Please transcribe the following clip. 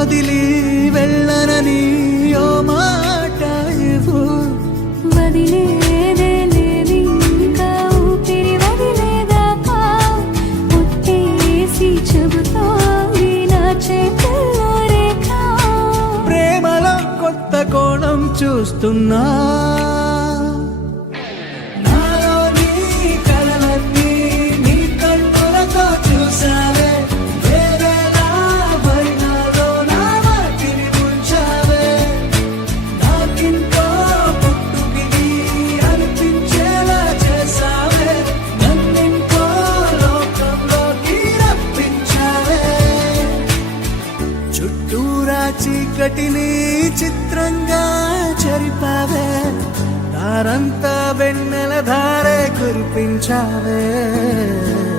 వదిలి వెళ్ళనని ఓ మాట ఇవ్వు. వదిలేదే లేదు ఇంకా ఊపిరి వదిలేదాకా ముట్టేసి చెబుతోంది నా చేతుల్లో రేఖ. ప్రేమలో కొత్త కోణం చూస్తున్నా, చీకటిని చిత్రంగా చెరిపావే, దారంతా వెన్నెల ధారే కురిపించావే.